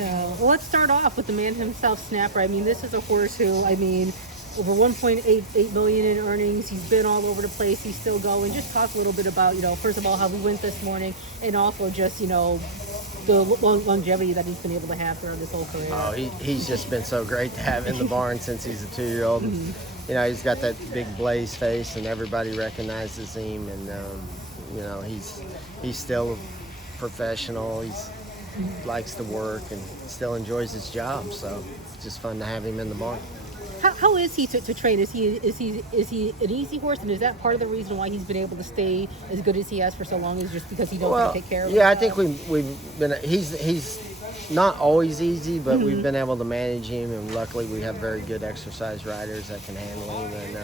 So, well, let's start off with the man himself, Snapper. I mean, this is a horse who, I mean, over 1.88 million in earnings. He's been all over the place. He's still going. Just talk a little bit about, first of all, how we went this morning, and also just, the longevity that he's been able to have throughout his whole career. Oh, he's just been so great to have in the barn since he's a 2-year-old. He's got that big blaze face, and everybody recognizes him. And he's still a professional. He's likes to work and still enjoys his job. So it's just fun to have him in the barn. How is he to train? Is he an easy horse, and is that part of the reason why he's been able to stay as good as he has for so long? Is just because he knows how to take care of him? Yeah, I think we've been. He's not always easy, but we've been able to manage him, and luckily we have very good exercise riders that can handle him. And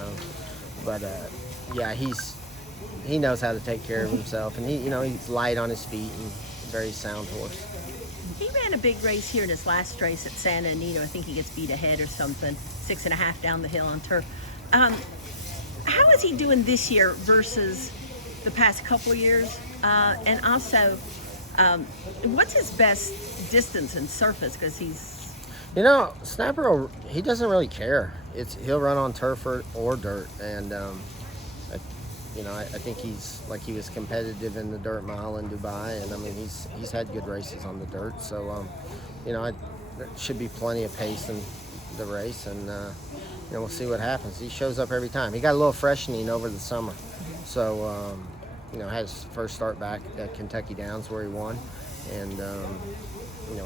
he knows how to take care of himself, and he's light on his feet and very sound horse. He ran a big race here in his last race at Santa Anita. I think he gets beat ahead or something, 6.5 down the hill on turf. How is he doing this year versus the past couple years? And also, what's his best distance and surface? Because he's... Snapper, he doesn't really care. He'll run on turf or dirt. And, I think he was competitive in the dirt mile in Dubai. And, I mean, he's had good races on the dirt. So, there should be plenty of pace in the race. And, we'll see what happens. He shows up every time. He got a little freshening over the summer. So, had his first start back at Kentucky Downs where he won. And,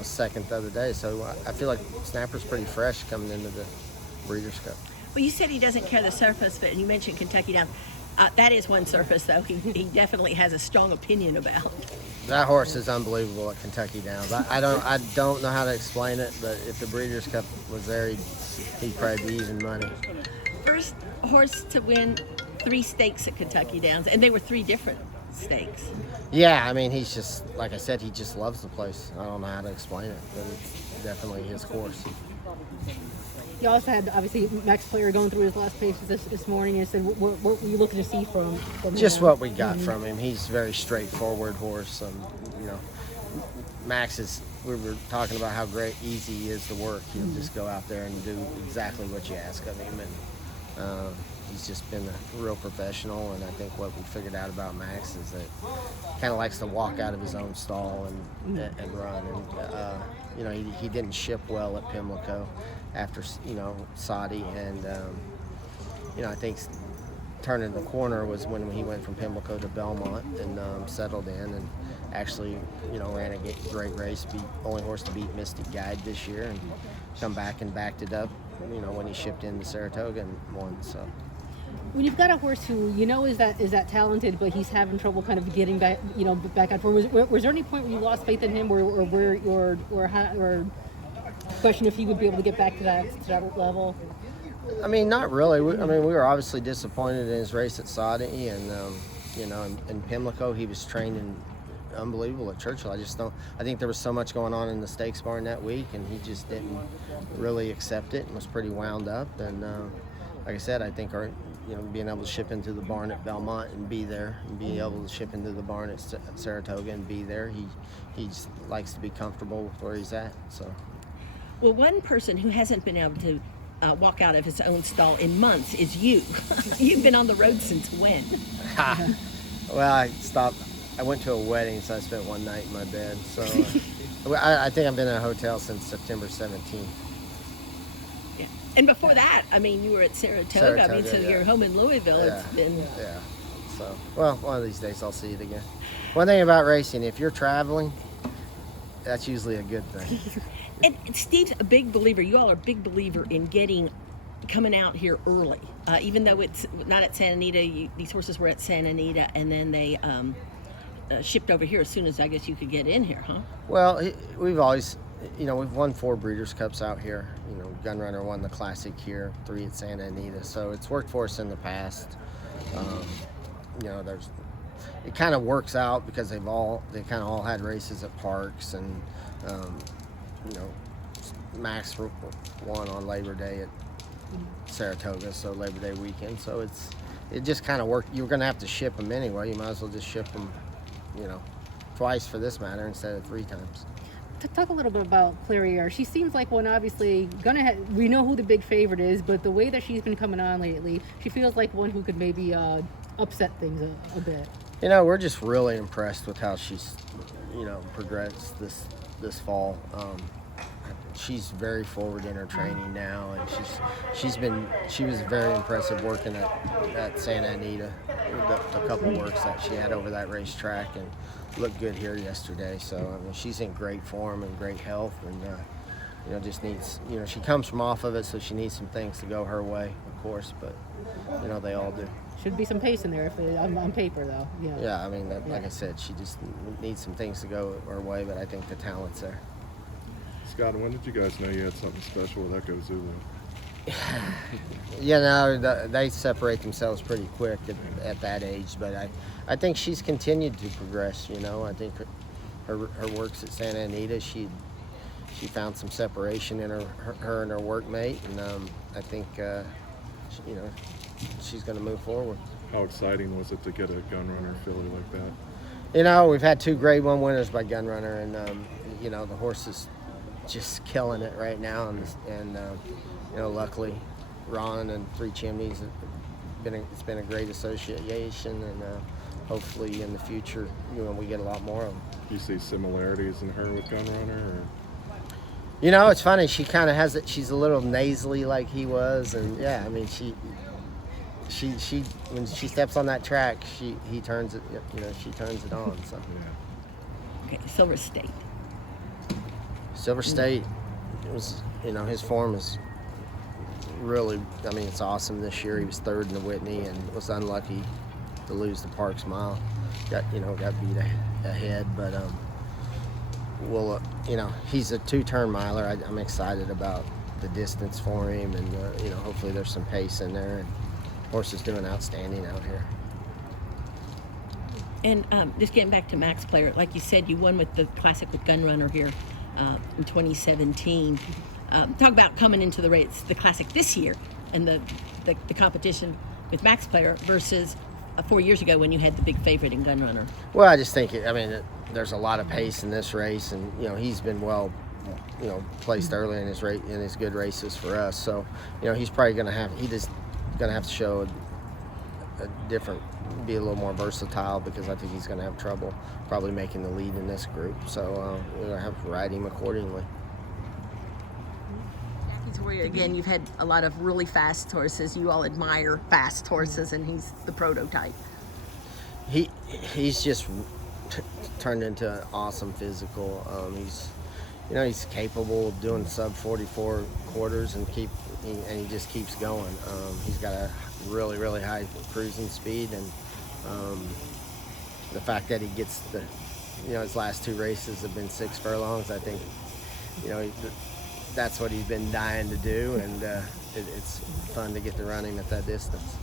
second the other day. So I feel like Snapper's pretty fresh coming into the Breeders' Cup. Well, you said he doesn't care the surface, but you mentioned Kentucky Downs. That is one surface, though, he definitely has a strong opinion about. That horse is unbelievable at Kentucky Downs. I don't know how to explain it, but if the Breeders' Cup was there, he'd probably be even money. First horse to win 3 stakes at Kentucky Downs, and they were 3 different stakes. Yeah, I mean, he's just, like I said, he just loves the place. I don't know how to explain it, but it's definitely his course. You also had, obviously, Max Clairiere going through his last paces this morning, and said, what were you looking to see from just him? What we got from him. He's a very straightforward horse. Max is, we were talking about how easy he is to work. He'll just go out there and do exactly what you ask of him. And he's just been a real professional. And I think what we figured out about Max is that he kind of likes to walk out of his own stall and run. And, he didn't ship well at Pimlico after, Saudi. And, I think turning the corner was when he went from Pimlico to Belmont and settled in and actually, ran a great race, only horse to beat Mystic Guide this year, and come back and backed it up, when he shipped into Saratoga and won. So when you've got a horse who is that talented, but he's having trouble kind of getting back, back on form, was there any point where you lost faith in him, or question if he would be able to get back to that level? I mean, not really. We were obviously disappointed in his race at Saudi, and in Pimlico he was training unbelievable at Churchill. I think there was so much going on in the stakes barn that week, and he just didn't really accept it and was pretty wound up. And like I said, I think being able to ship into the barn at Belmont and be there, and being able to ship into the barn at Saratoga and be there, he just likes to be comfortable with where he's at. So. Well, one person who hasn't been able to walk out of his own stall in months is you. You've been on the road since when? Well, I went to a wedding, so I spent one night in my bed. So I think I've been in a hotel since September 17th. Yeah. And before that, you were at Saratoga. So you're home in Louisville. Yeah. It's been... Yeah. So, one of these days I'll see it again. One thing about racing, if you're traveling, that's usually a good thing. And Steve's a big believer. You all are a big believer in coming out here early. Even though it's not at Santa Anita, these horses were at Santa Anita, and then they shipped over here as soon as I guess you could get in here, huh? Well, we've always, we've won 4 Breeders' Cups out here. Gunrunner won the Classic here, 3 at Santa Anita. So it's worked for us in the past. It kind of works out because they kind of all had races at parks, and Max won on Labor Day at Saratoga, so Labor Day weekend. So it just kind of worked. You're going to have to ship them anyway. You might as well just ship them, twice for this matter instead of 3 times. talk a little bit about Clairiere. She seems like one, obviously, we know who the big favorite is, but the way that she's been coming on lately, she feels like one who could maybe upset things a bit. You know, we're just really impressed with how she's, progressed this fall. She's very forward in her training now, and she was very impressive working at Santa Anita, the couple works that she had over that racetrack, and looked good here yesterday. So I mean, she's in great form and great health, and just needs, she comes from off of it, so she needs some things to go her way, of course, but they all do. Should be some pace in there on paper, though. Yeah, I mean, like I said, she just needs some things to go her way, but I think the talent's there. Scott, when did you guys know you had something special with Echo Zulu? They separate themselves pretty quick at that age, but I think she's continued to progress. I think her works at Santa Anita, she found some separation in her and her workmate, and I think she's going to move forward. How exciting was it to get a gun runner filly like that? We've had 2 Grade 1 winners by gun runner, and the horse is just killing it right now, and luckily Ron and Three Chimneys it's been a great association, and hopefully in the future we get a lot more of them. Do you see similarities in her with gun runner? Or? It's funny, she kind of has it, she's a little nasally like he was, and yeah, I mean, she when she steps on that track, he turns it, she turns it on. So Okay, Silver State. Silver State, it was, his form is really, I mean, it's awesome this year. He was 3rd in the Whitney and was unlucky to lose the Parks Mile. Got beat ahead, but he's a 2-turn miler. I'm excited about the distance for him, and hopefully there's some pace in there. And horse is doing outstanding out here. And just getting back to Max Player, like you said, you won with the Classic with Gun Runner here in 2017. Talk about coming into the race, the Classic this year, and the competition with Max Player versus 4 years ago when you had the big favorite in Gun Runner. Well, I just think there's a lot of pace in this race, and he's been well, placed early in his good races for us. So he's probably going to have to show be a little more versatile, because I think he's going to have trouble probably making the lead in this group. So we're going to have to ride him accordingly. Again, you've had a lot of really fast horses. You all admire fast horses, and he's the prototype. He's just turned into an awesome physical. He's capable of doing sub 44 quarters, and he just keeps going. He's got a really, really high cruising speed, and the fact that he gets his last 2 races have been 6 furlongs. I think that's what he's been dying to do, and it's fun to get to run him at that distance.